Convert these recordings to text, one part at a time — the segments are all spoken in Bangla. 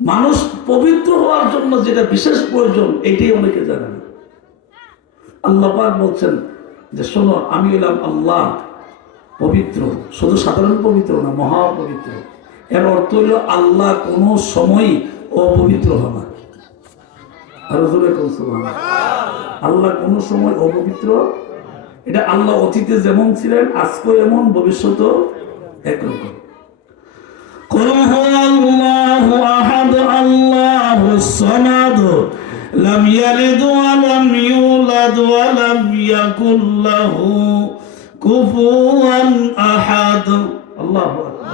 মানুষ পবিত্র হওয়ার জন্য যেটা বিশেষ প্রয়োজন এটাই অনেকে জানে না। আল্লাহ পাক বলছেন যে শোনো, আমি হলাম আল্লাহ পবিত্র, শুধু সাধারণ পবিত্র না, মহাপবিত্র। এর অর্থ হইল আল্লাহ কোনো সময় অপবিত্র হয় না। আর জোরে কোন সুবহানাল্লাহ। আল্লাহ কোনো সময় অপবিত্র, এটা আল্লাহ অতীতে যেমন ছিলেন আজকে এমন, ভবিষ্যতেও একরকম। কুল হুয়াল্লাহু আহাদ আল্লাহুস সামাদ লাম ইয়ালিদ ওয়া লাম ইউলাদ ওয়া লাম ইয়াকুল লাহু কুফুয়ান আহাদ। আল্লাহু আকবার।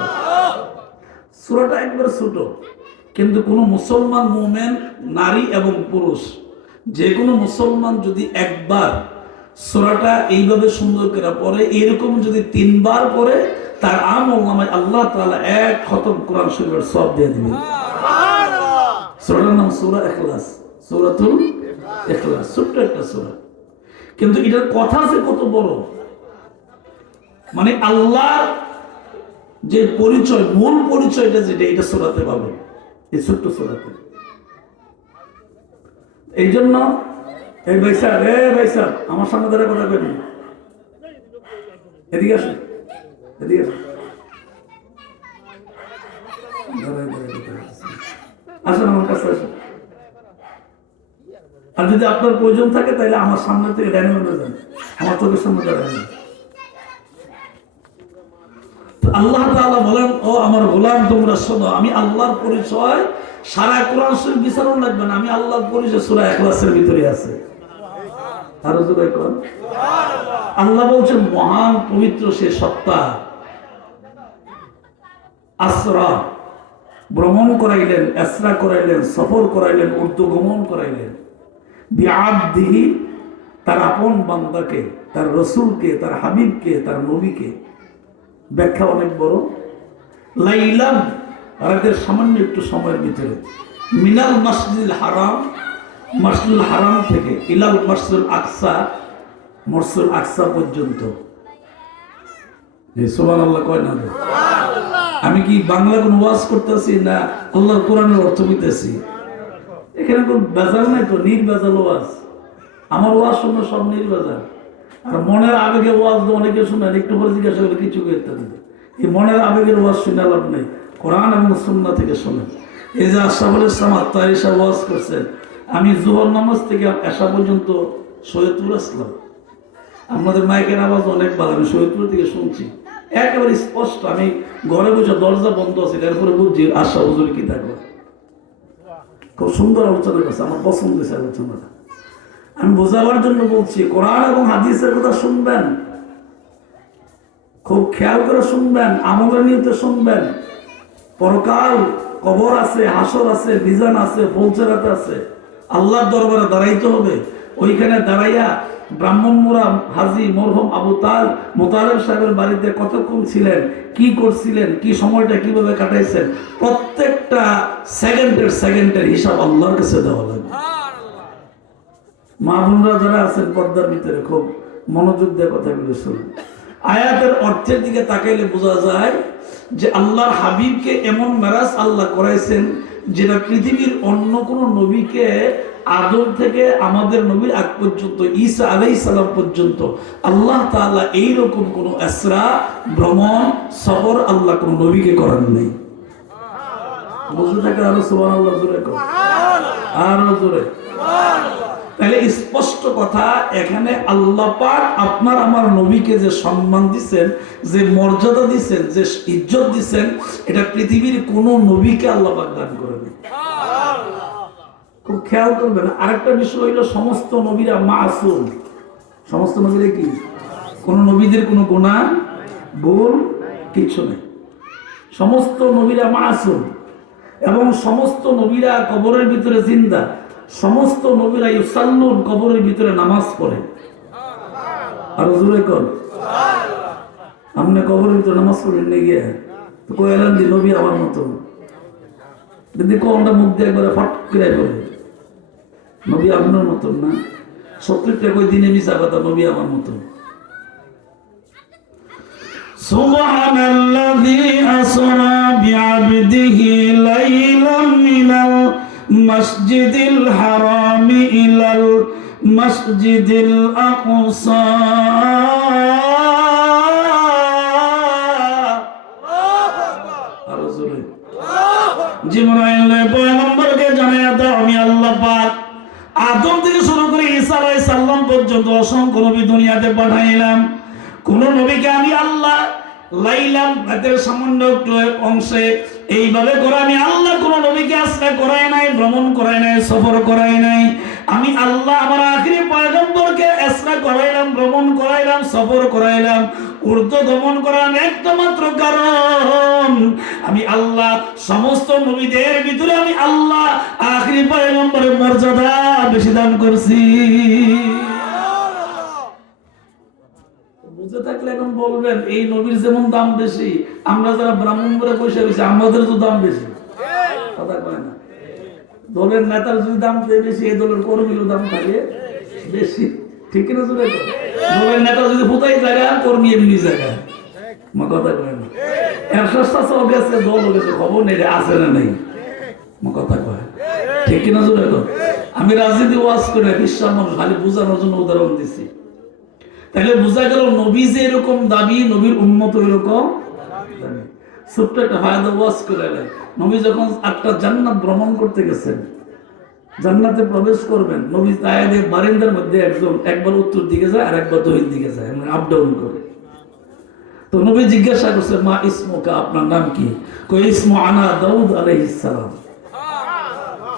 সূরাটা একবার ছোট, কিন্তু কোন মুসলমান মুমিন, নারী এবং পুরুষ, যে কোনো মুসলমান যদি একবার সূরাটা এইভাবে সুন্দর করে পড়ে, এরকম যদি 3 বার পড়ে, তার আমলনামায় আল্লাহ তাআলা এক খতম কোরআন শরীফের সওয়াব দিয়ে দিবেন। সুবহানাল্লাহ। সূরার নাম সূরা ইখলাস, সূরাতুল ইখলাস, ছোট্ট একটা সূরা, কিন্তু এটার কথা আছে কত বড়। মানে আল্লাহর যে পরিচয়, মূল পরিচয়টা যেটা, এটা সূরাতে পাবেন, এই ছোট্ট সূরাতে। এই জন্য এই ভাই স্যার আমার সামনে ধরে কথা কইনি, এদিকে আসুন, এদিকে আসুন, আসুন আমার কাছে আসুন। আর যদি আপনার প্রয়োজন থাকে তাহলে আমার সামনে থেকে ডাইনে বামে যান, আমার চোখের সামনে দাঁড়ান। আল্লাহ তাআলা বলেন, ও আমার গোলাম তোমরা শোনো, আমি আল্লাহর পরিচয় সারা কোরআন শরীফ বিচারণ লাগবে না, আমি আল্লাহর পরিচয় সূরা ইখলাসের ভিতরে আছে। আর জোরে কোন সুবহানাল্লাহ। আল্লাহ বলছেন মহান পবিত্র সে সত্তা, আসরা ভ্রমণ করাইলেন, ইসরা করাইলেন, সফর করাইলেন, ঊর্ধ্বগমন করাইলেন, বিআবদিহি তার আপন বান্দাকে, তার রাসূলকে, তার হাবিবকে, তার নবীকে। ব্যাখ্যা অনেক বড়। লাইলাম, রাতের সামান্য একটু সময়ের ভিতরে, মিনাল মসজিদুল হারাম, মসজিদুল হারাম থেকে ইলাল মসজিদুল আকসা, মসজিদুল আকসা পর্যন্ত। সুবহানাল্লাহ কয় না? আমি কি বাংলা কোন ওয়াজ করতেছি না আল্লাহর কোরআনের অর্থ কইতেছি? এখানে কোন বেজাল নাই তো, নির্বেজাল ওয়াজ। আমার ওয়াজ শুনে সব নির্বেজাল। আর মনের আবেগে ওয়াজ অনেকে শুনেন, একটু পরে জিজ্ঞাসা করে কিছু করতে দিবে। এই মনের আবেগের ওয়াজ শুনে লাভ নেই, কোরআন এবং সুন্নাহ থেকে শোনেন। এই যে আশরাফুল ইসলাম আত্মারি সাহেব ওয়াজ করছেন, আমি জোহর নামাজ থেকে এশা পর্যন্ত সৈয়দপুর আসলাম। আপনাদের মাইকের আওয়াজ অনেক ভালো, আমি সৈয়দপুর থেকে শুনছি একেবারে স্পষ্ট। আমি ঘরে বসে, দরজা বন্ধ আছে, এরপরে বুঝছি আশা হুজুর কি থাকবে। খুব সুন্দর আলোচনা করছে, আমার পছন্দ হয়েছে আলোচনাটা। আমি বোঝাবার জন্য বলছি, কোরআন এবং হাদিসের কথা শুনবেন, খুব খেয়াল করে শুনবেন, আমলের নিয়তে শুনবেন। পরকাল, কবর আছে, হাসর আছে, মিজান আছে, ফৌজরাত আছে, আল্লাহর দরবারে দাঁড়াইতে হবে। ওইখানে দাঁড়াইয়া ব্রাহ্মণ মোরা হাজী মরহুম আবু মোতালেব সাহেবের বাড়িতে কতক্ষণ ছিলেন, কি করছিলেন, কি সময়টা কিভাবে কাটাইছেন, প্রত্যেকটা সেকেন্ডের হিসাব আল্লাহর কাছে দেওয়া লাগবে। মা বোনরা যারা আছেন পর্দার ভিতরে খুব মনোযোগ দিয়ে কথাগুলো শুনুন। আয়াতের অর্থের দিকে তাকাইলে বোঝা যায় যে আল্লাহর হাবিবকে এমন মেরাজ আল্লাহ করাইছেন যেটা পৃথিবীর অন্য কোন নবীকে, আদম থেকে আমাদের নবীর আগ পর্যন্ত, ঈসা আলাইহিস সালাম পর্যন্ত আল্লাহ তাআলা এইরকম কোন ইসরা, ভ্রমণ, সফর আল্লাহ কোন নবীকে করান নাই। বুঝতে থাকে আরো সুবহানাল্লাহ জোরে কর, আরো জোরে। তাহলে স্পষ্ট কথা, এখানে আল্লাহ পাক আপনার আমার নবীকে যে সম্মান দিচ্ছেন, যে মর্যাদা দিচ্ছেন, যে ইজ্জত দিচ্ছেন, এটা পৃথিবীর কোন নবীকে আল্লাহ পাক দান করেন। খুব খেয়াল করবেন। আরেকটা বিষয় হইল, সমস্ত নবীরা মাসুম। সমস্ত নবীরা কি? কোন নবীদের কোনো গুনাহ, ভুল কিছু নেই। সমস্ত নবীরা মাসুম, এবং সমস্ত নবীরা কবরের ভিতরে জিন্দা। সমস্ত নবীরা ইউসাল্লুন, কবরের ভিতরে নামাজ পড়ে। আর জোরে কর, আপনি কবরের ভিতরে নামাজ পড়েন না গিয়ে তো কইলেন যে নবী আমার মতো, যদি কোনটা মুখ দিয়ে একবারে ফট করে পড়ে, নবী আপনার মতন না। 70টা কই দিনে মিশা কথা, নবী আমার মতন। সুবহানাল্লাযী আসরা বিআবদিহি লাইলাম মিনা মসজিদিল হারামি ইলাল মসজিদিল আকসা জিবরাইল পয়গম্বরকে জানায়া দাও আমি আল্লাহ পাক আদম থেকে শুরু করে ঈসা আলাইহিস সালাম পর্যন্ত অসংখ্য নবী দুনিয়াতে পাঠাইলাম, কোন নবীকে আমি আল্লাহ লাইলাম এদের সামান্য একটু অংশে এইভাবে করে আমি আল্লাহ কোন নবীকে আশ্রয় করাই নাই, ভ্রমণ করাই নাই, সফর করাই নাই। আমি আল্লাহ আমার আখিরি পয়গম্বরকে আশ্রয় করাইলাম, ভ্রমণ করাইলাম, সফর করাইলাম, ঊর্ধ্ব গমন করার একটা মাত্র কারণ আমি আল্লাহ সমস্ত নবীদের ভিতরে আমি আল্লাহ আখিরি পয়গম্বরের মর্যাদা বেশি দান করছি। বুঝে থাকলে এখন বলবেন এই নবীর যেমন দাম বেশি, আমরা যারা ব্রাহ্মণ করে বসে রয়েছি আমাদের তো দাম বেশি। কথা কয় না, দলের নেতার যদি দাম বেশি এই দলের কর্মীর দাম থাকে বেশি, ঠিক না? দলের নেতা যদি কোথায় জায়গা, কর্মী এমনি জায়গা। কথা কয় না, একশো গেছে, দল গেছে, খবর নেই আছে না নেই। কথা কয় ঠিক না? আমি রাজনীতি ওয়াজ করে বিশ্বাস মানুষ খালি বোঝানোর জন্য উদাহরণ দিচ্ছি। তাহলে বোঝা গেল নবী যে এরকম দাবি, নবীর উম্মত এরকম। ছোট্ট একটা ফায়দা ওয়াজ করে নবী যখন একটা জান্নাত ভ্রমণ করতে গেছেন, জান্নাতে প্রবেশ করবেন, নবী তায়েদের বারিন্দার মধ্যে একজন একবার উত্তর দিকে যায় আর একবার দক্ষিণ দিকে যায়, মানে আপ ডাউন করে। তো নবী জিজ্ঞাসা করছে মা ইসমুকা, আপনার নাম কি? কই ইসমু আনা দাউদ আলাইহিস সালাম।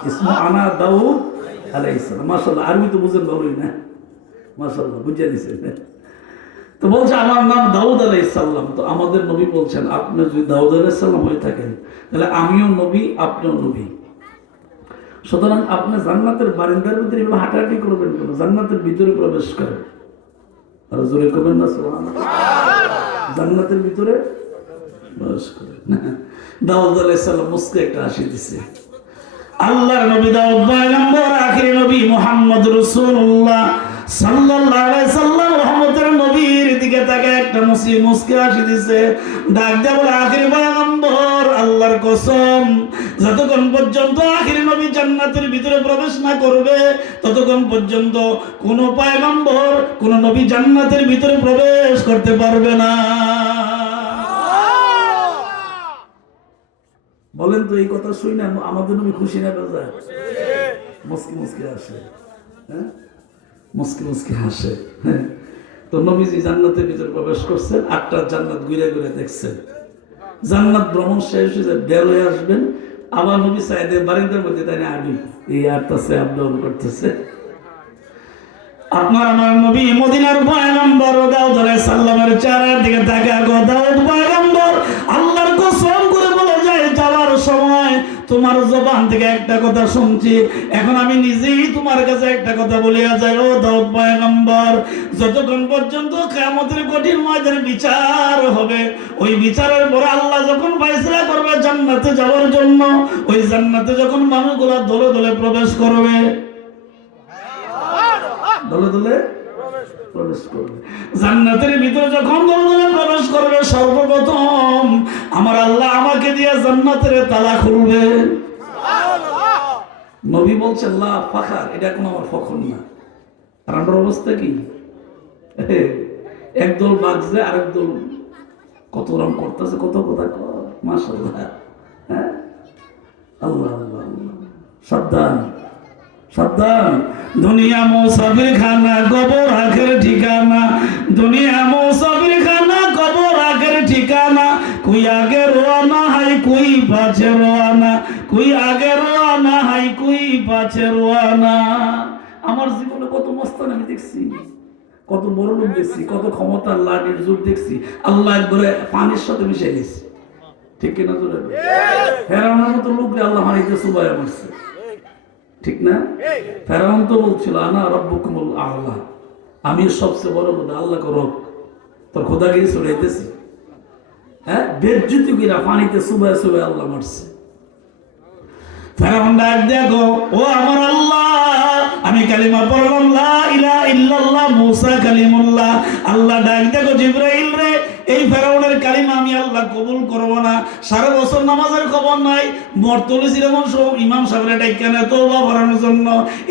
ইসমু আনা দাউদ আলাইহিস সালাম। মাশাআল্লাহ, আরবি তো বুঝেন ভালোই না, মাশাআল্লাহ বুঝিয়ে দিছে। তো বলছে আমার নাম দাউদ আলাইহিস সালাম। তো আমাদের নবী বলছেন আপনি যদি দাউদ আলাইহিস সালাম হয়ে থাকেন তাহলে আমিও নবী, আপনিও নবী। সুতরাং আপনি জান্নাতের বারিন্দার ভিতরে এভাবে হাঁটাহাঁটি করবেন কেন? জান্নাতের ভিতরে প্রবেশ করেন। আর জোরে করবেন না সুবহানাল্লাহ। জান্নাতের ভিতরে প্রবেশ করেন। দাউদ আলাইহিস সালাম মুস্কে একটা হাসি দিছে। আল্লাহর নবী দাউদ পয়গম্বর, আখিরি নবী মুহাম্মদ রাসূলুল্লাহ সাল্লাল্লাহু আলাইহি সাল্লাম রহমতের নবীর দিকে তাকে একটা মুস্কি হাসি দিছে। ডাক দেয়া বলে আখিরি পয়গম্বর, আল্লাহর কসম যতক্ষণ পর্যন্ত আখিরি নবী জান্নাতের ভিতরে প্রবেশ না করবে ততক্ষণ পর্যন্ত কোন পয়গম্বর, কোন নবী জান্নাতের ভিতরে প্রবেশ করতে পারবে না। বলেন তো এই কথা শুই না আমাদের নবী খুশি না বেজায়? মুস্কি মুস্কি হাসে, হ্যাঁ মুস্কি মুস্কি হাসে। তো নবীজি জান্নাতের ভিতরে প্রবেশ করছেন, 8টা জান্নাত ঘুরে ঘুরে দেখছেন। জান্নাত ভ্রমণ শেষ হয়ে বের হয়ে আসবেন, আবার নবী সাইদের বারিন্দার মধ্যে তাই না আমি এই 8টা সে আপ ডাউন করতেছে। আপনার আমার নবী মদিনার পয়গম্বর দাউদ আলাইহিস সালামের চেহারার দিকে তাকিয়ে দাউদ পয়গম্বর আল্লাহর কসম করে বলে যায় যাওয়ার সময় তোমার জবান থেকে একটা কথা শুনছি, এখন আমি নিজেই তোমার কাছে একটা কথা বলিয়া যাই। ও দাউদ পয়গম্বর, যতক্ষণ পর্যন্ত কিয়ামতের কঠিন ময়দানে বিচার হবে, ওই বিচারের পরে আল্লাহ যখন ফয়সালা করবে জান্নাতে যাওয়ার জন্য, ওই জান্নাতে যখন মানুষগুলো দলে দলে প্রবেশ করবে, দলে দলে প্রবেশ করবে, জান্নাতের ভিতরে যখন দলে দলে প্রবেশ করবে, সর্বপ্রথম আমার আল্লাহ আমাকে দিয়ে জান্নাতের তালা খুলবে। নবী বলছেন লা ফাখার, এটা কোনো আমার ফখর না। আর আমার অবস্থা কি? একদল বাজছে আরেক দল কত রং করতেছে, কত কথা কর, মাশাআল্লাহ। হ্যাঁ আল্লাহ আল্লাহ আল্লাহ। সাবধান সাবধান, দুনিয়া মুসাফির খানা, কবর আখের ঠিকানা। দুনিয়া মুসাফির খানা, কবর আখের ঠিকানা। কুই আগে রওনা হাই কুই পাছে রওনা, কুই আগে রওনা হাই কুই পাছে রওনা। আমার জীবনে কত মস্তান আমি দেখছি, কত বড় লোক দেখছি, কত ক্ষমতার লাঠির যুগ দেখছি। আল্লাহ একবারে পানির সাথে মিশে গেছে, ঠিক কিনা? জোরে ফেরাউনের মতো লোকরে আল্লাহ পানিতে চুবাইয়া মারছে, ঠিক না? ফেরাউন তো বলছিল আনা রাব্বুকুমুল আ'লা, আমি সবচেয়ে বড় খোদা। আল্লাহ করো তোর খোদা গিয়ে চড়াইতেছি। হ্যাঁ বেজ্জতি কইরা পানিতে চুবাই চুবাই আল্লাহ মারছে। ফেরাউন ডাক দেখো, ও আমার আল্লাহ, আমি কালিমা পড়লাম লা ইলাহা ইল্লাল্লাহ মুসা কালিমুল্লাহ। আল্লাহ ডাক দেখো জিবরাইল রে, এই ফেরাউনের কালিমা আমি আল্লাহ কবুল করব না। 7 বছর নামাজের খবর নাই, মর্তলিসির এমন সব ইমাম সাহেবের ডাইকানে তওবা করানোর জন্য।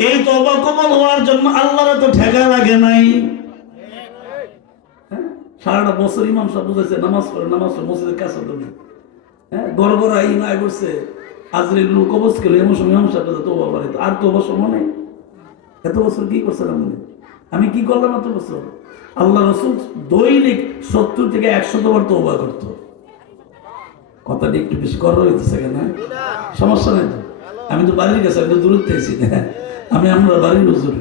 এই তওবা কবুল হওয়ার জন্য আল্লাহর তো ঠেকা লাগে নাই। সারাটা বছর ইমাম সাহেব বুঝাইছে নামাজ পড়ে মসজিদের কাছে তুমি, হ্যাঁ, গড় গড় এই নাই করছে আজরের লোক কবজ গেল, এমন সময় ইমাম সাহেব তওবা করে। আর তওবা সময় নেই। এত বছর কি করছিলাম আমি, কি করলাম এত বছর? আল্লাহ রাসূল দৈনিক 70 থেকে 100 বার তওবা করতো। কথাটি একটু বেশি করা হইতেছে কেন? সমস্যা নেই তো, আমি তো বাড়ির কাছে, আমি তো দূরত্বে আছি না, আমরা বাড়ির হুজুর।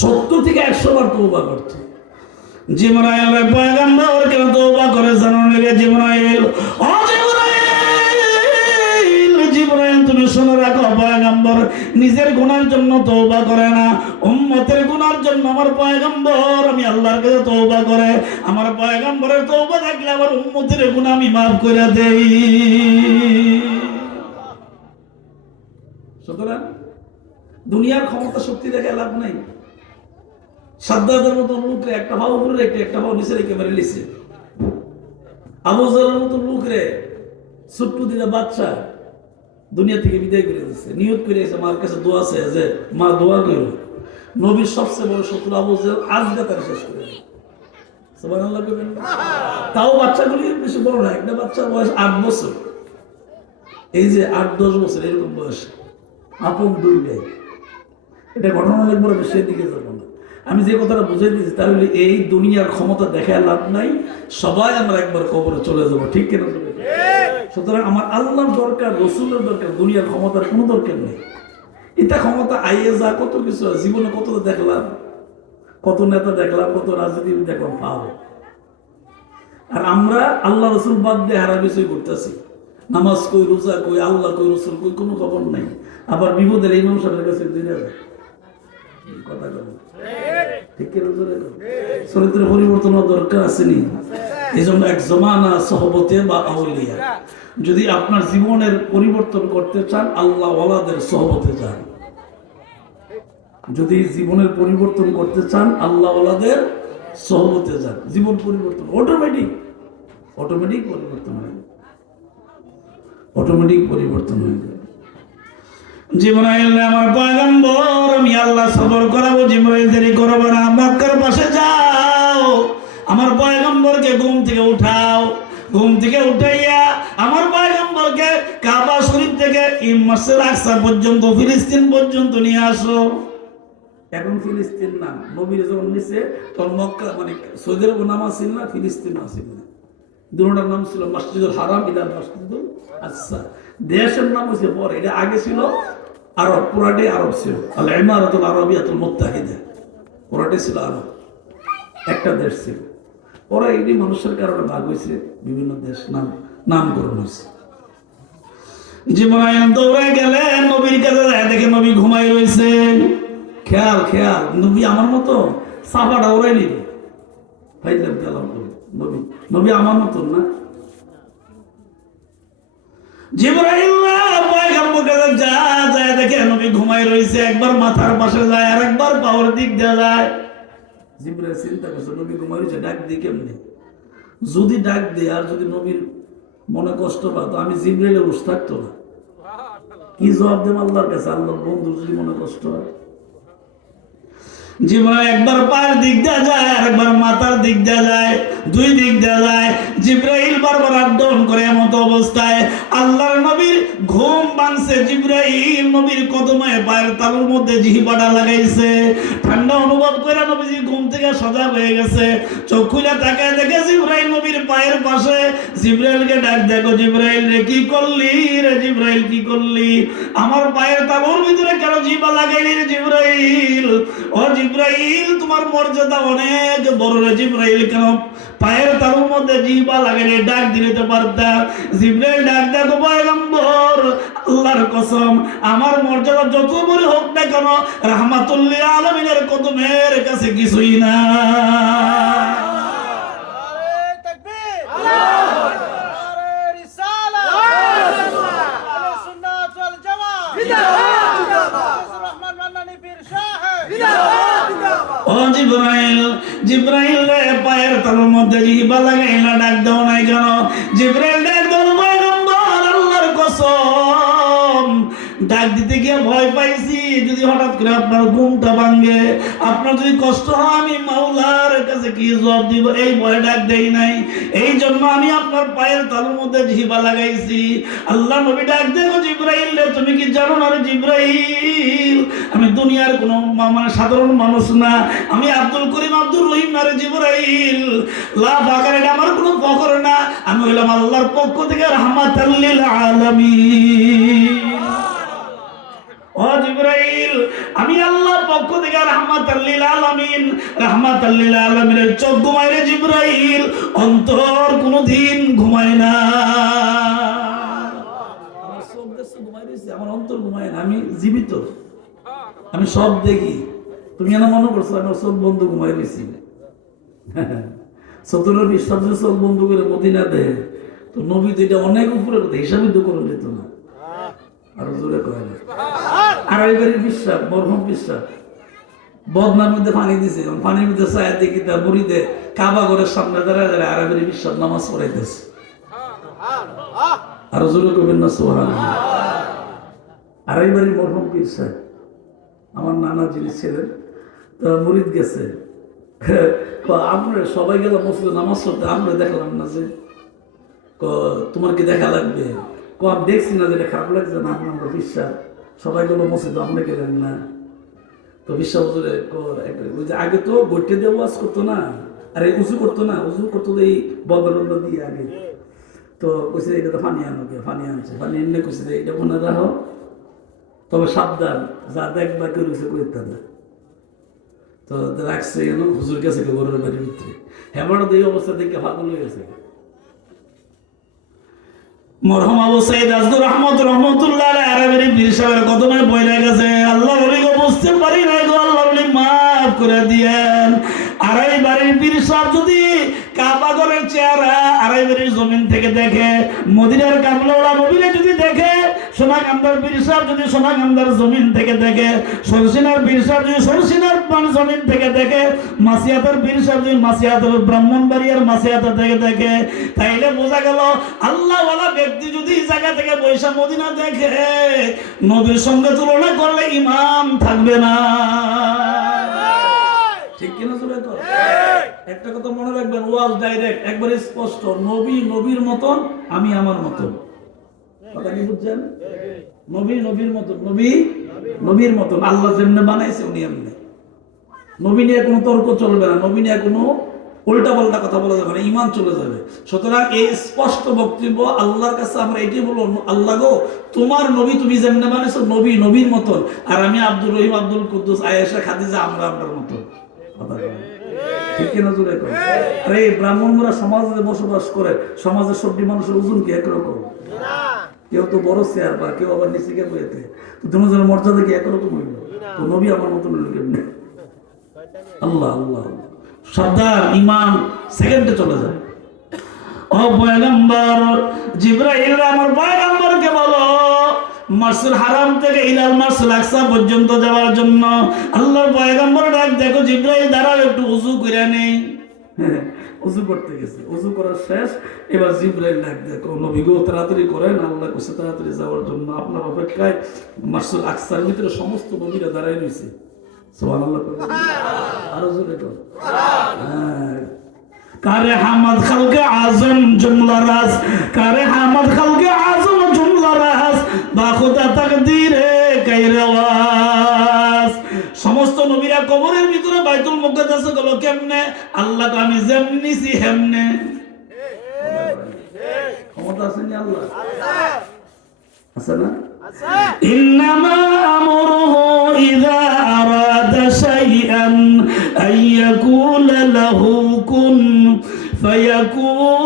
70 থেকে 100 বার তওবা করতো। জিবরাইল পয়গম্বর কেন তওবা করে জানো না? জিবরাইল, ও জিবরাইল তুমি শুনে রাখো, পয়গম্বর নিজের গুনার জন্য তওবা করে না, উম্মতের গুনার জন্য আমার পয়গম্বর আমি আল্লাহর কাছে তওবা করে। আমার পয়গম্বরের তওবা থাকলে আমার উম্মতের গুনাহ আমি maaf করে দেই। সুতরাং দুনিয়ার ক্ষমতা শক্তি দেখে লাভ নাই। সাদ্দাতের মতো লোকরে একটা ভাও উপরে রেখে একটা ভাও নিচে রেখে মেরে লিছে। আবু জাহলের মতো লোকরে ছোট্ট দিনে বাচ্চা দুনিয়া থেকে বিদায় করে দিচ্ছে, নিয়ত করে এসে মার কাছে দোয়া আছে যে মা দোয়া করো। নবীর সবচেয়ে বড় শত্রু আবু জাহল আজকে তার শেষ করে দিল। সুবহানাল্লাহ কইবেন। তাও বাচ্চাগুলি বেশি বড় না, একটা বাচ্চার বয়স 8 বছর, এই যে 8-10 বছর এরকম বয়স, আপন 2 ভাই। এটা ঘটনা অনেক বড়, বেশি দিকে যাবো না। আমি যে কথাটা বুঝাই দিয়েছি তার হলে এই দুনিয়ার ক্ষমতা দেখায় লাভ নাই, সবাই আমরা একবার কবরে চলে যাবো, ঠিক কিনা? সুতরাং আমার আল্লাহর দরকার, রসুলের দরকার, দুনিয়ার ক্ষমতার কোনো দরকার নেই। এটা ক্ষমতা আইয়ে যা কত কিছু জীবনে কত দেখলাম, কত নেতা দেখলাম, কত রাজনীতি দেখলাম, পাও। আর আমরা আল্লাহ রসুল বাদ দিয়ে হারা বিষয় করতেছি। নামাজ কই, রোজা কই, আল্লাহ কই, রসুল কই, কোনো খবর নাই। আবার বিপদের ইমাম সাহেবের কাছে কথা বলে, ঠিক কিনা? চরিত্রের পরিবর্তন দরকার আসেনি। এই জন্য এক জমানা সহবতে বা আউলিয়া, যদি আপনার জীবনের পরিবর্তন করতে চান আল্লাহ ওয়ালাদের সহবতে যান। যদি জীবনের পরিবর্তন করতে চান আল্লাহ ওয়ালাদের সহবতে যান, জীবন পরিবর্তন অটোমেটিক পরিবর্তন হয়ে যাবে, অটোমেটিক পরিবর্তন হয়ে যাবে। জিবরাইল আমার পয়গম্বর আমি আল্লাহ সবর করাবো, জিবরাইল দেরি করবো না, মক্কার পাশে যাও, আমার পয়গম্বরকে ঘুম থেকে উঠাও, ঘুম থেকে উঠাইয়া আমার পয়গম্বরকে কাবা শরীফ থেকে মসজিদ আকসা পর্যন্ত, ফিলিস্তিন পর্যন্ত নিয়ে আসো। এখন ফিলিস্তিন না, নবীর যখন নিচে তখন মক্কা মানে সৌদি আরব নাম আসিল না, ফিলিস্তিন আসিল না, দুটোটার নাম ছিল মসজিদুল হারাম ইলাল মসজিদুল আকসা। দেশের নাম হচ্ছে পরে, এটা আগে ছিল আরব, পুরাটাই আরব ছিল, আল ইমারাতুল আরবিয়াতুল মুত্তাহিদা, পুরাটাই ছিল আরব, একটা দেশ ছিল। পরে এটি মানুষের কারণে ভাগ হয়েছে, বিভিন্ন দেশ নামকরণ হয়েছে। জিবরাইল দৌড়ে গেলেন নবীর কাছে, দেখে নবী ঘুমাই রয়েছে। খেয়াল নবী আমার মতো সাফাটা ওরাই নিল, ফাইজাম কালাম করে। নবী আমার মতন না। জিবরাইল পয়গম্বর কাছে যায় দেখে নবী ঘুমাই রয়েছে, একবার মাথার পাশে যায় আর একবার পাওয়ার দিক দিয়ে যায়। জিবরাইল চিন্তা করছে নবী ঘুমাই রয়েছে, ডাক দিই কেমনি? যদি ডাক দিই আর যদি নবীর মনে কষ্ট পাতো, আমি জিবরাইলের বসে থাকতো না। কি জবাব দেব আল্লাহর কাছে? আল্লাহর বন্ধুর যদি মনে কষ্ট হয়। জিবরাইল একবার পায়ের দিক দিয়ে যায় আর একবার মাথার দিক দিয়ে যায়, 2 দিক দিয়ে যায়। জিবরাইল বারবার আপ-ডাউন করে, এমত অবস্থায় আল্লাহর নবীর ঘুম ভাঙছে। জিবরাইল নবীর কদমে পায়ের তালুর মধ্যে জিহ্বাটা লাগাইছে, ঠান্ডা অনুভব করে নবীজি ঘুম থেকে সজাগ হয়ে গেছে। চোখ খুলে তাকায় দেখে জিবরাইল নবীর পায়ের পাশে। জিবরাইলকে ডাক দেখো, জিবরাইল রে কি করলি রে? জিবরাইল কি করলি? আমার পায়ের তালুর ভিতরে কেন জিহ্বা লাগাইলি রে জিবরাইল? ও জিবরাইল তোমার মর্যাদা অনেক বড় রে জিবরাইল, কেন পায়ের তালুর মধ্যে জিহ্বা লাগাইলে? ডাক দিলে তো পারতা। জিবরাইল ডাক দেখো পয়গম্বর আল্লাহর কসম, আমার মর্যাদা যত বড় হোক না কেন রাহমাতুল লিল আলামিনের কদমের কাছে কিছুই না। ও জিবরাইল, জিবরাইল পায়ের তালুর মধ্যে জিহ্বা লাগাইলা, ডাক দাও নাই কেন? জিবরাইল ডাক দাও, পয়গম্বর আল্লাহর কসম, ডাক দিতে গিয়ে ভয় পাইছি যদি হঠাৎ করে আপনার ঘুমটা ভাঙে, আপনার যদি কষ্ট হয়, আমি মাওলার কাছে কি জবাব দিব, এই ভয়ে ডাক দেই নাই। এই জন্য আমি আপনার পায়ের তালুর মধ্যে জিহ্বা লাগাইছি। আল্লাহ নবী ডাক দেন, জিবরাইল রে তুমি কি জানো না রে জিবরাইল, আমি দুনিয়ার কোনো মানে সাধারণ মানুষ না, আমি আব্দুল করিম আব্দুর রহিম না রে জিবরাইল, লা ফাকার, এটা আমার কোনো ফখর না, আমি হইলাম আল্লাহর পক্ষ থেকে রাহমাতাল লিল আলামিন। ও জিবরাইল, আমি আল্লাহর পক্ষ থেকে রাহমাতাল লিল আলামিন, রাহমাতাল লিল আলামিনের চোখ ঘুমায় রে জিবরাইল, অন্তর কোনোদিন ঘুমায় না। আমার চোখ দেখছো ঘুমায় রইছে, আমার অন্তর ঘুমায় না, আমি জীবিত, আমি সব দেখি। তুমি না মনে করছো আমার চোখ বন্ধ ঘুমায় রইছি? সত্তরের বিশ্বাস চোখ বন্ধ করে মদিনা দেয় তো নবী তো এটা অনেক উপরে কথা, হিসাবই তো করে যেত না। আরো জোরে কয় না। আড়াইবাড়ির বিশ্বাস, মরহম বিশ্বাস, বদনার মধ্যে পানি দিছে, পানির মধ্যে চায় দেখি তা বুড়িতে কাবা ঘরের সামনে দাঁড়ায় দাঁড়ায় আড়াইবাড়ির বিশ্বাস নামাজ পড়াইতেছে। আরো জোরে করবেন না সুবহানাল্লাহ। আড়াইবাড়ির মরহম বিশ্বাস, আমার নানা যিনি ছিলেন মুরিদ গেছে, আমরা সবাই গেল মসজিদে নামাজ পড়তে, আমরা দেখলাম না যে, তোমার কি দেখা লাগবে? আমি দেখছি না যেটা খারাপ লাগছে না, আমরা বিশ্বাস সবাই গেলো মসজিদে, আমরা গেলেন না। তো বিশ্বাস আগে তো বইটে দিয়ে ওয়াজ করতো না, আর এই উঁচু করতো না, উঁচু করতো এই বদরন্দ দিয়ে আগে। তো কইছে এটা তো ফানি আনো, ফানি আনছে, ফানি এনে কইছে এটা মনে রাখো, তবে সাবধান, যা দেখবা কেউ রয়েছে করতে না। তো রাখছে কেন হুজুর কাছে গরুর বাড়ির ভিতরে, হেমার এই অবস্থা দেখে পাগল হয়ে গেছে। মরহুম আবু সাইদ আজগর আহমদ রহমতুল্লাহ আরবের পীর সাহেবের কদমে পড়ে গেছে। আল্লাহ বলি গো বুঝতে পারি না গো, আল্লাহ বলি মাফ করে দিয়েন। আড়াইবাড়ির পীর সাহেব যদি কাবা ঘরের চেহারা আড়াইবাড়ির জমিন থেকে দেখে, মদিনার কামলাওয়ালা নবীরে যদি দেখে, সোনাকান্দার পীর সাহেব যদি সোনাকান্দার জমিন থেকে দেখে, সরসিনার পীর সাহেব যদি সরসিনার জমিন থেকে দেখে, মাসিয়াতের পীর সাহেব যদি মাসিয়াতের ব্রাহ্মণবাড়িয়ার মাসিয়াতের থেকে দেখে, তাইলে বোঝা গেল আল্লাহওয়ালা ব্যক্তি যদি জায়গা থেকে বৈশা মদিনা দেখে, নবীর সঙ্গে তুলনা করলে ইমাম থাকবে না। ঠিক কিনা? একটা কথা মনে রাখবেন, ওয়াজ ডাইরেক্ট একবারে স্পষ্ট, নবী নবীর মতন, আমি আমার মতন। কথা কি বুঝছেন? নবী নবীর মতন, নবী নবীর মতন, আল্লাহ যেমনে বানাইছে উনি এমনি। নবী নিয়ে কোনো তর্ক চলবে না, নবী নিয়ে কোনো উল্টা পাল্টা কথা বলা যাবে না, ইমান চলে যাবে। সুতরাং এই স্পষ্ট বক্তব্য আল্লাহর কাছে আমরা এটি বলবো, আল্লাহ গো তোমার নবী তুমি যেমনে বানাইছো নবী নবীর মতন, আর আমি আব্দুর রহিম আব্দুল কুদ্দুস আয়েশা খাদিজা আমরা আপনার মতন। ঠিক কিনা? জোরে কর। আরে ব্রাহ্মণরা সমাজে বসবাস করে, সমাজের সবটি মানুষের ওজন কি একরকম? কেউ তো বড় চেয়ার বা কেউ আবার নিচে কে বইতে, তো দুজনের মর্যাদা কি একরকম হইল? তো নবী আমার মতন হইল কেমনে? আল্লাহ আল্লাহ, সাবধান, ইমান সেকেন্ডে চলে যায়। ও পয়গম্বর জিবরাইল, আমার পয়গম্বরকে বলো মাসুল হারাম থেকে ইলাল মাসুল আকসা পর্যন্ত যাওয়ার জন্য। আল্লাহর পয়গম্বর ডাক দেখো জিবরাইল দাঁড়াও, একটু উযু করে নেই। উযু করতে গেছে, উযু করা শেষ, এবার জিবরাইল ডাক দেখো নবী গো তাড়াতাড়ি করেন, আল্লাহ কাছে তাড়াতাড়ি যাওয়ার জন্য আপনার অপেক্ষায় মাসুল আকসার ভিতরে সমস্ত নবীরা দাঁড়ায় রয়েছে। সুবহানাল্লাহ। আরো জোরে কর। কারে হামাদ খালকে আজম জুমলা রাজ, কারে হামাদ খালকে আজম জুমলা রাজ, বা খুদা তাকদীরে কায়রাওয়াজ। সমস্ত নবীরা কবরের ভিতরে বাইতুল মুকাদ্দাসে গেল কেমনে? আল্লাহ তো আমি যেমনি নিছি হেমনে। ক্ষমতা আছে না আল্লাহ? আছে না? ইন্নামা আমরুহু ইযা আরাদা শাইআন আন ইয়াকুলা লাহু কুন ফায়াকুন।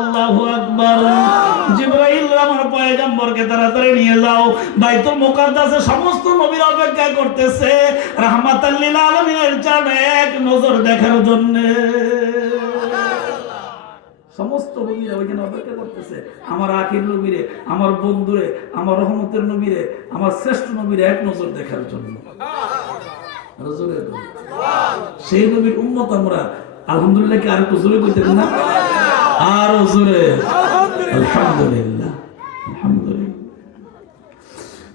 আল্লাহু আকবার। জিবরাইল আমার পয়গম্বরকে তাড়াতাড়ি নিয়ে যাও, বাইতুল মুকাদ্দাসে সমস্ত নবীর অপেক্ষা করতেছে রাহমাতাল লিল আলামিনের চাঁদ এক নজর দেখার জন্য। সমস্ত নবীরা ওইখানে অপেক্ষা করতেছে আমার আখির নবীরে, আমার বন্ধুরে, আমার রহমতের নবীরে, আমার শ্রেষ্ঠ নবীরে এক নজর দেখার জন্য। সেই নবীর উম্মত আমরা। আলহামদুলিল্লাহ কি আর একটু জোরে কইতেন না? আর জোরে আলহামদুলিল্লাহ, আলহামদুলিল্লাহ।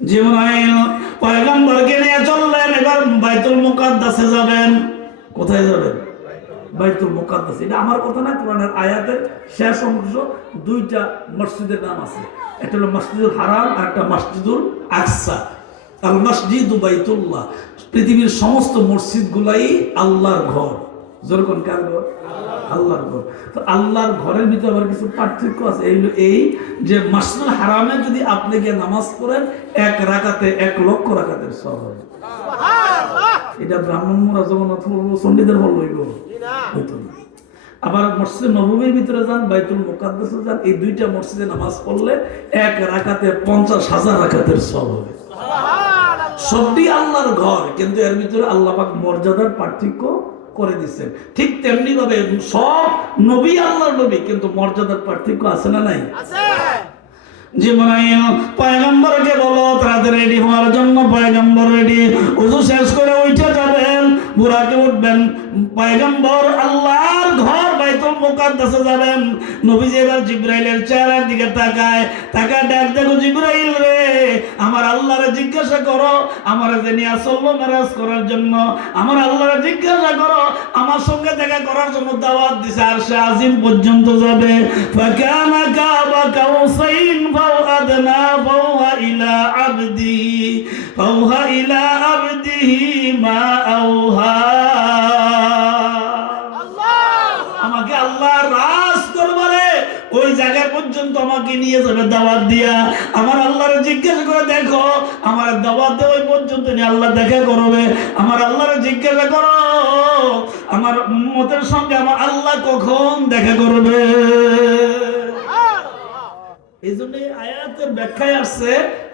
জিবরাইল পয়গম্বরকে নিয়ে চললেন, এবার বাইতুল মুকাদ্দাসে যাবেন। কোথায় যাবেন? বাইতুল মুকাদ্দাস। এটা আমার কথা না, কোরআনের আয়াতের শেষ অংশ। দুইটা মসজিদের নাম আছে, একটা হলো মসজিদুল হারাম আর একটা মসজিদুল আকসা। আল মসজিদু বাইতুল্লাহ, পৃথিবীর সমস্ত মসজিদ গুলাই আল্লাহর ঘর। যেরকম কার ঘর? আল্লাহর ঘর। তো আল্লাহর ঘরের ভিতরে আবার কিছু পার্থক্য আছে। এই যে মসজিদুল হারামে যদি আপনি গিয়ে নামাজ পড়েন, 1 রাকাতে 1 লক্ষ রাকাতের সওয়াব হবে। এটা ব্রাহ্মণ মোরা জগন্নাথ বলবো, চণ্ডীদের বলবো, হইতো না। আবার মসজিদ নববীর ভিতরে যান, বাইতুল মুকাদ্দাসে যান, এই দুইটা মসজিদে নামাজ পড়লে 1 রাকাতে 50,000 রাকাতের সওয়াব হবে। সবই আল্লাহর ঘর, কিন্তু এর ভিতরে আল্লাহ পাক মর্যাদার পার্থক্য করে দিচ্ছেন। ঠিক তেমনি ভাবে সব নবী আল্লাহর নবী, কিন্তু মর্যাদার পার্থক্য আছে না নাই? জিবরাইল পয়গম্বরকে বলো তাড়াতাড়ি রেডি হওয়ার জন্য। পয়গম্বর রেডি, ওযু শেষ করে উঠে যাবেন, বুরাকে উঠবেন। পয়গম্বর আল্লাহর ঘর বাইতুল মুকাদ্দাসে যাবেন। নবীজি এবার জিবরাইলের চেহারার দিকে তাকায় ডাক দেখো, জিবরাইল রে, আমার আল্লাহরে জিজ্ঞাসা করো আমার যে নিয়ে চললো মেরাজ করার জন্য। আমার আল্লাহরে জিজ্ঞাসা করো আমার সঙ্গে দেখা করার জন্য দাওয়াত দিছে, আরশে আজিম পর্যন্ত যাবে। ফাকানা কাবা কাউসাইন فأدنى فوها إلى عبده ما أوها। আমাকে আল্লাহ রাজ দরবারে ওই জায়গা পর্যন্ত আমাকে নিয়ে যাবে দাওয়াত দিয়া। আমার আল্লাহরে জিজ্ঞাসা করে দেখো, আমার দাওয়াত দিয়ে ওই পর্যন্ত নিয়ে আল্লাহ দেখা করবে। আমার আল্লাহরে জিজ্ঞাসা করো আমার উম্মতের সঙ্গে আমার আল্লাহ কখন দেখা করবে। এই জন্য এই আয়াতের ব্যাখ্যায় আসছে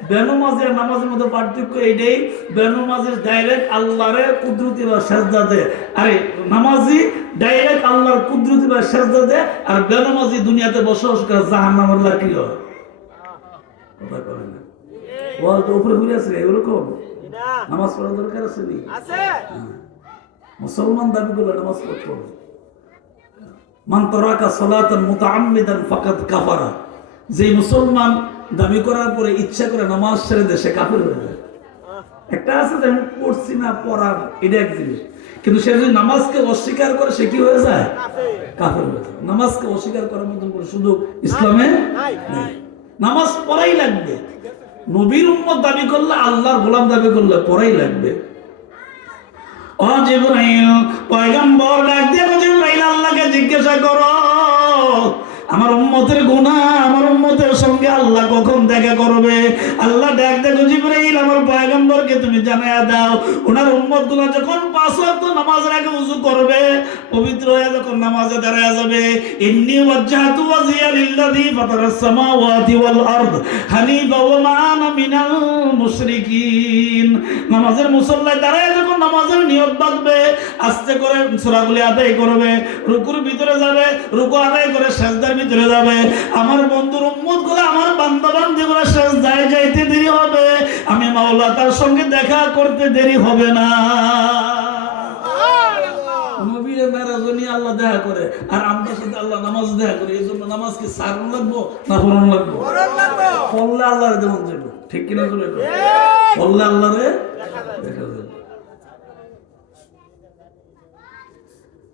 বেনমাজি আর নামাজের মধ্যে পার্থক্য এইটাই। বেনমাজি ডাইরেক্ট আল্লাহরে কুদরতি বা সেজদা দেয়, আরে নামাজি ডাইরেক্ট আল্লাহর কুদরতি বা সেজদা দেয়। আর বেনমাজি দুনিয়াতে বসবাস করে জাহান্নামের লাকি হয়। কথা কয় না, ওয়াল তো উপরে ঘুরে আছে এরকম। নামাজ পড়ার দরকার আছে নি? মুসলমান দাবি করলে নামাজ পড়তে হবে। মান তারাকা সালাতান মুতাআম্মিদান ফাকাদ কাফারা। যে মুসলমান দাবি করার পরে ইচ্ছা করে নামাজ ছেড়ে দেয়, সে কাফের হয়ে যায়। একটা আছে যে পড়ছি না, পড়ার এটা এক জিনিস, কিন্তু সে যদি নামাজকে অস্বীকার করে সে কি হয়ে যায়? কাফের হয়ে যায়। নামাজকে অস্বীকার করার মতন করে সুযোগ ইসলামে নাই। নামাজ পড়াই লাগবে। নবীর উম্মত দাবি করলে, আল্লাহর গোলাম দাবি করলে পড়াই লাগবে। ও জিবরাইল, পয়গম্বর ডাক দিয়ে জিবরাইল আল্লাহকে জিজ্ঞাসা করো আমার উম্মতের গুনাহ, আমার উম্মতের সঙ্গে আল্লাহ কখন দেখা করবে। আল্লাহ ডাক দেখো, জিবরাইল আমার পয়গম্বরকে তুমি জানায়া দাও, ওনার উম্মতগুলো যখন 5 ওয়াক্ত নামাজের আগে ওযু করবে, পবিত্র হয়ে যখন নামাজে দাঁড়ায় যাবে, ইন্নী ওয়াজ্জাহতু ওয়াজহিয়া লিল্লাযী ফাতারাস সামাওয়াতি ওয়াল আরদ হানিফা ওয়া মা আনা মিনাল মুশরিকিন। নামাজের মুসল্লায় দাঁড়ায় যখন নামাজের নিয়ত বাঁধবে, আস্তে করে সূরাগুলি আদায় করবে, রুকুর ভিতরে যাবে, রুকু আদায় করে সিজদার ভিতরে যাবে। আমার বন্ধুর উম্মতগুলো, আমার বান্দা বান্দীগুলো সিজদায় যাইতে দেরি হবে, আমি মাওলা তার সঙ্গে দেখা করতে দেরি হবে না। নবীর মেরাজে নিয়ে আল্লাহ দেখা করে, আর আমরা সাথে আল্লাহ নামাজ দেখা করে। এই জন্য নামাজ কি সারণ লাগবো না পড়ন লাগবো? পড়লে আল্লাহরে যেমন যাবো, ঠিক কিনা? চলে পড়লে আল্লাহরে দেখা যাবে।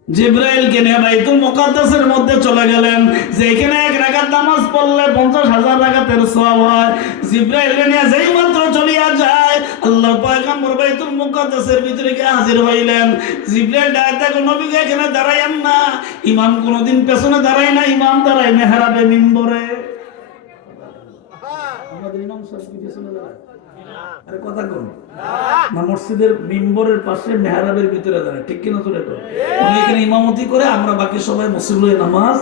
জিবরাইলকে নিয়ে বাইতুল মুকাদ্দাসের মধ্যে চলে গেলেন, যেখানে 1 রাকাত নামাজ পড়লে 50,000 রাকাতের সওয়াব হয়। জিবরাইলকে নিয়ে যেই মাত্র চলিয়া যায়, আল্লাহর পয়গম্বর বাইতুল মুকাদ্দাসের ভিতরে গিয়ে হাজির হইলেন। জিবরাইল ডাক দেখো, নবীকে এখানে দাঁড়াইয়েন না। ইমাম কোনোদিন পেছনে দাঁড়ায় না, ইমাম দাঁড়ায় মেহরাবে মিম্বরে। আমাদের ইমাম সাহেব কি পেছনে দাঁড়ায়? আরে কথা কোন না, মসজিদের মিম্বরের পাশে মেহরাবের ভিতরে দাঁড়ায়, ঠিক কিনা? চলে উনি এখানে ইমামতি করে, আমরা বাকি সবাই মুসল্লি নামাজ।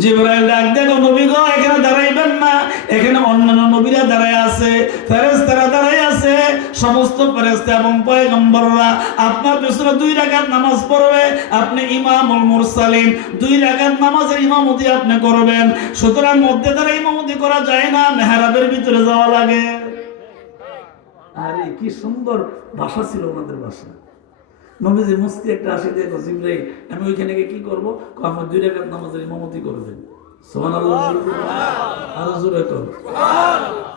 জিবরাইল ডাক দেখো নবী গো এখানে দাঁড়াইবেন না, এখানে অন্যান্য নবীরা দাঁড়ায় আছে, ফেরেশতারা দাঁড়ায় আছে, সমস্ত ফেরেশতা এবং পয়গম্বররা আপনার পিছনে 2 রাকাত নামাজ পড়বে, আপনি ইমামুল মুরসালিন, 2 রাকাত নামাজের ইমামতি আপনি করবেন। সুতরাং মধ্যে দ্বারা ইমামতি করা যায় না, মেহরাবের ভিতরে যাওয়া লাগে। আরে কি সুন্দর ভাষা ছিল ওনাদের ভাষা। নবীজি মুস্তি একটা আসে দেখো জিবরাইল আমি ওইখানে গিয়ে কি করবো, আমার 2 রাকাত নামাজের ইমামতি করবেন। সুবহানাল্লাহ, আরো জোরে কর।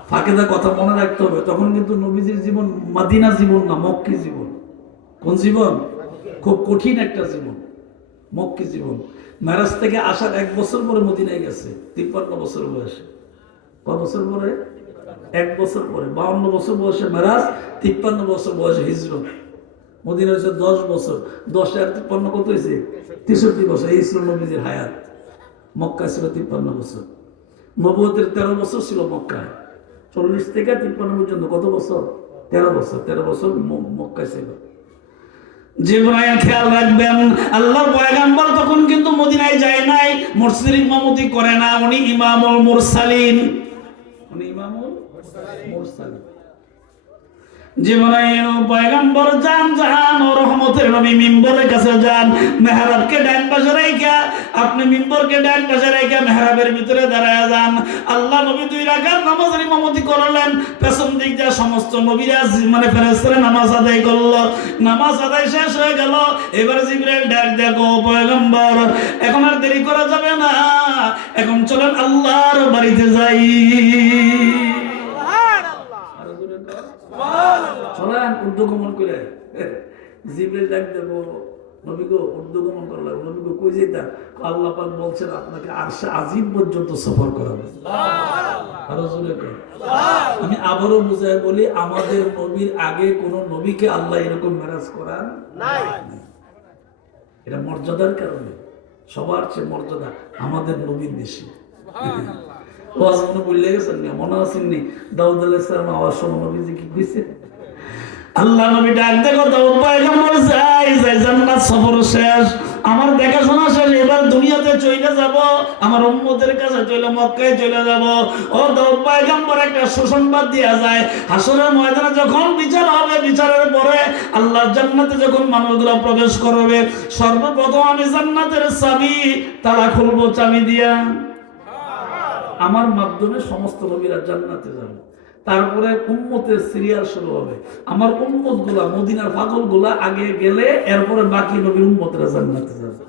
ফাঁকেদা কথা মনে রাখতে হবে, তখন কিন্তু নবীজির জীবন মদিনা জীবন না, মক্কি জীবন। কোন জীবন? খুব কঠিন একটা জীবন, মক্কি জীবন। মেরাজ থেকে আসার 1 বছর পরে মদিনায় গেছে, 53 বছর বয়সে। কত বছর পরে? 1 বছর পরে, 52 বছর বয়সে মেরাজ, 53 বছর বয়সে হিজরত। মদিনা হয়েছে 10 বছর, 10 আর 53 কত হয়েছে? 63 বছর। এই ছিল নবীজির হায়াত। মক্কা ছিল 53 বছর, নবুয়তের 13 বছর ছিল মক্কায়। 40 থেকে 53 পর্যন্ত কত বছর? 13 বছর। 13 বছর মক্কায় ছিল। জিবরাইল খেয়াল রাখবেন, আল্লাহর পয়গম্বর তখন কিন্তু মদিনায় যায় নাই, মসজিদের ইমামতি করে না, উনি ইমামুল মুরসালিন। উনি ইমামুল মুরসালিন। জিবরাইল পয়গম্বর যান ও রহমতের নবী মিম্বরের কাছে যান, মেহরাবকে ডান পাশে রাইখা, আপনি মিম্বরকে ডান পাশে রাইখা মেহরাবের ভিতরে দাঁড়ায় যান। আল্লাহ নবী 2 রাকাত নামাজের ইমামতি করলেন, পেছন দিক দিয়ে সমস্ত নবীরা মানে ফেরেশতারা নামাজ আদায় করলো। নামাজ আদায় শেষ হয়ে গেল, এবার জিবরাইল ডাক দেখো পয়গম্বর এখন আর দেরি করা যাবে না, এখন চলেন আল্লাহর বাড়িতে যাই। চলেন ঊর্ধ্বগমন করে। জিবরাইল ডাক দেবো নবী গো ঊর্ধ্বগমন করলাম। নবী গো কই যেতাম? আল্লাহ পাক বলছেন আপনাকে আরশে আজিম পর্যন্ত সফর করাবে। আরো জোরে কর। আমি আবারও বুঝাই বলি, আমাদের নবীর আগে কোন নবীকে আল্লাহ এরকম মেরাজ করান নাই। এটা মর্যাদার কারণে, সবার চেয়ে মর্যাদা আমাদের নবীর বেশি। ওয়াজ মনে বললে গেছেন না, মনে আছেননি দাউদ আলাইহিস সালাম আওয়াজ শুনে নবীজি কি কইছে? আল্লাহ নবী ডাক দেখো দাউদ পয়গম্বর যাই জান্নাত সফর শেষ, আমার দেখাশোনা শেষ, এবার দুনিয়াতে চলে যাব, আমার উম্মতের কাছে চলে মক্কায় চলে যাব। ও দাউদ পয়গম্বর একটা সুসংবাদ দেয়া যায়, হাসরের ময়দানে যখন বিচার হবে, বিচারের পরে আল্লাহ জান্নাতে যখন মানুষগুলো প্রবেশ করবে, সর্বপ্রথম আমি জান্নাতের চাবি তালা খুলবো চাবি দিয়া। আমার মাধ্যমে সমস্ত নবীরা জান্নাতে যাবে। তারপরে উম্মতের সিরিয়াল শুরু হবে, আমার উম্মত গুলা, মদিনার পাগল গুলা আগে গেলে এরপরে বাকি নবীর উম্মতরা জান্নাতে যাবে।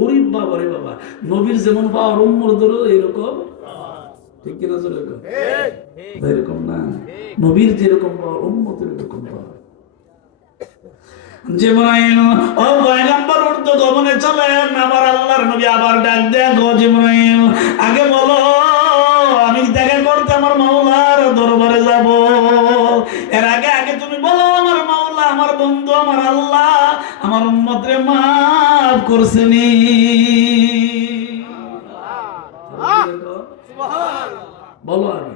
ওরে বাবা রে বাবা, নবীর যেমন পাওয়ার উম্মতেরও এইরকম, ঠিক কিনা? এরকম না, নবীর যেরকম পাওয়ার উম্মতের এরকম পাওয়ার। জিবরাইল ও পয়গম্বর ঊর্ধ্বগমনে চলেন। আমার আল্লাহর নবী আবার ডাক দেখো জিবরাইল আগে বলো আমি দেখা করতে আমার মাওলার দরবারে যাব, এর আগে আগে তুমি বলো আমার মাওলা, আমার বন্ধু, আমার আল্লাহ আমার উম্মতরে মাফ করছেনি। বলো আগে।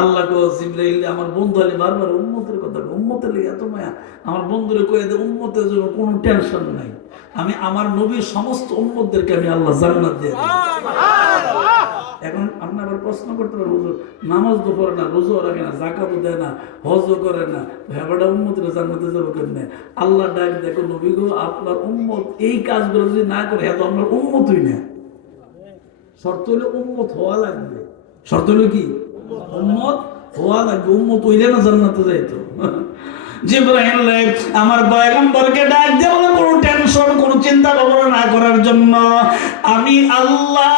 আল্লাহ গো জিবরাইল আমার বন্ধু আলী বারবার উম্মতের কথা, উম্মতের লেগে এত মায়া, আমার বন্ধুরে কয়ে দে উম্মতের জন্য কোনো টেনশন নাই, আমি আমার নবীর সমস্ত উম্মতদেরকে আমি আল্লাহ জান্নাত দিয়ে দিই। এখন আপনি আবার প্রশ্ন করতে পারেন হুজুর নামাজ তো পড়ে না, রোজাও রাখে না, যাকাতও দেয় না, হজও করে না, ভেবাটা উম্মতের জান্নাতে যাবে কেমনে? আল্লাহ ডাক দেখো নবী গো আপনার উম্মত এই কাজগুলো যদি না করে এত আপনার উম্মতই না। শর্ত হলে উম্মত হওয়া লাগবে। শর্ত হলো কি? উম্মত হওয়া লাগবে। উম্মত হইলে না জান্নাতে যাইতো। জিবরাইল আমার পয়গম্বরকে ডাক দিয়ে বলে কোনো টেনশন, কোনো চিন্তা ভাবনা না করার জন্য আমি আল্লাহ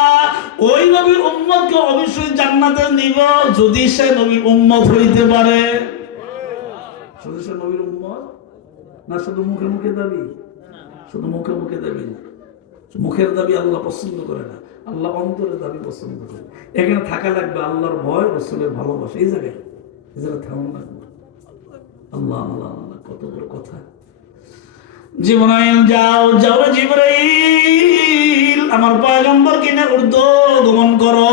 ওই নবীর উম্মতকে অবশ্যই জান্নাতে নিব যদি সে নবীর উম্মত হইতে পারে। শুধু সে নবীর উম্মত না, শুধু মুখে মুখে দাবি, শুধু মুখে মুখে দাবি না। মুখের দাবি আল্লাহ পছন্দ করে না, আল্লাহ অন্তরের দাবি পছন্দ করে। এখানে থাকা লাগবে আল্লাহর ভয়, রাসূলের ভালোবাসা। এই জায়গায় থাকা লাগবে। আল্লাহ আল্লাহ আল্লাহ, কত বড় কথা। জিবরাইল যাও যাও জিবরাইল আমার পয়গম্বর কিনে ঊর্ধ্বগমন করো।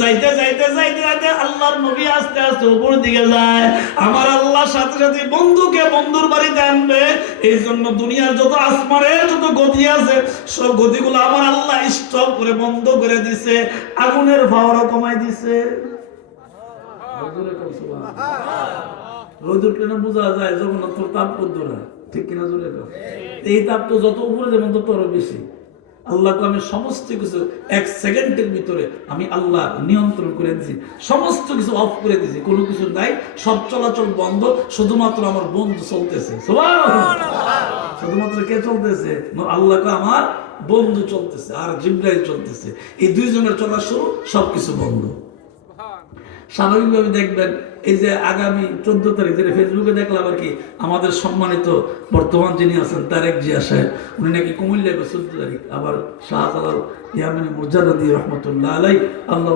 যাইতে যাইতে যাইতে যাইতে আল্লাহর নবী আস্তে আস্তে উপর দিকে যায়। আমার আল্লাহ সাথে সাথে বন্ধুকে বন্ধুর বাড়িতে আনবে। এই জন্য দুনিয়ার যত আসমানের যত গতি আছে সব গতিগুলো আমার আল্লাহ স্টপ করে বন্ধ করে দিছে, আগুনের পাওয়ারও কমাই দিছে। রোদ উঠলে না বোঝা যায় জগন্নাথ তাপ কদ্দুরা, ঠিক কিনা জোরে? এই তাপ তো যত উপরে যেমন তত আরো বেশি। আল্লাহকে আমি সমস্ত কিছু এক সেকেন্ডের ভিতরে আমি আল্লাহ নিয়ন্ত্রণ করে দিয়েছি, সমস্ত কিছু অফ করে দিয়েছি, কোনো কিছু নাই, সব চলাচল বন্ধ, শুধুমাত্র আমার বন্ধু চলতেছে। শুধুমাত্র কে চলতেছে? আল্লাহকে আমার বন্ধু চলতেছে আর জিবরাইল চলতেছে। এই দুইজনের চলা শুরু, সবকিছু বন্ধ। স্বাভাবিকভাবে দেখবেন এই যে আগামী 14 তারিখ যেটা ফেসবুকে দেখলাম আর কি, আমাদের সম্মানিত বর্তমান যিনি আছেন তারেক জিয়া সাহেব, উনি নাকি কুমিল্লায় 14 তারিখ আবার শাহজালাল ইয়ামিনী মুজাদ্দিদি রহমতুল্লাহ আলাই আল্লাহ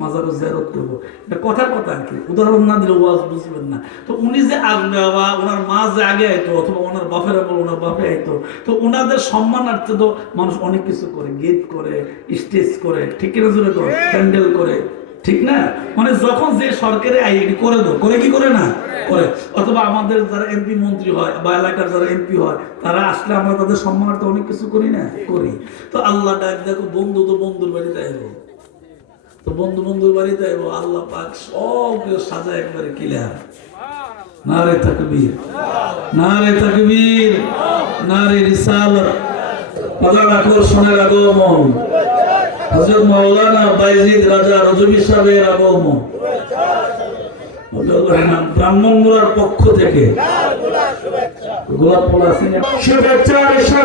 মাজারও জিয়ারত করবো। এটা কথার কথা আর কি, উদাহরণ না দিলে ওয়াজ বুঝবেন না। তো উনি যে আসবে বা ওনার মা যে আগে আইতো অথবা ওনার বাপের আমল ওনার বাপে আইতো, তো ওনাদের সম্মানার্থে তো মানুষ অনেক কিছু করে, গেট করে, স্টেজ করে, ঠিক কিনা জোরে করে, প্যান্ডেল করে, ঠিক না? মানে যখন যে সরকারে আইডি করে দো করে কি করে না করে, অথবা আমাদের যারা এমপি মন্ত্রী হয় বা এলাকার যারা এমপি হয় তারা আসলে আমরা তাদের সম্মানার্থে অনেক কিছু করি না, করি। তো আল্লাহ ডাক দেখো বন্ধু তো বন্ধুর বাড়িতে আইব, তো বন্ধু বন্ধুর বাড়িতে আইব, আল্লাহ পাক সব সাজায় একবারে ক্লিয়ার। নারে তাকবীর, নারে তাকবীর, নারে রিসালাত। আল্লাহর আকর্ষণের আগমন, হযরত মাওলানা বাইজিদ রাজা রজবী সাহেবের আগমন, ব্রাহ্মণমুড়ার পক্ষ থেকে গোলাপ ফুল আছে শুভেচ্ছা।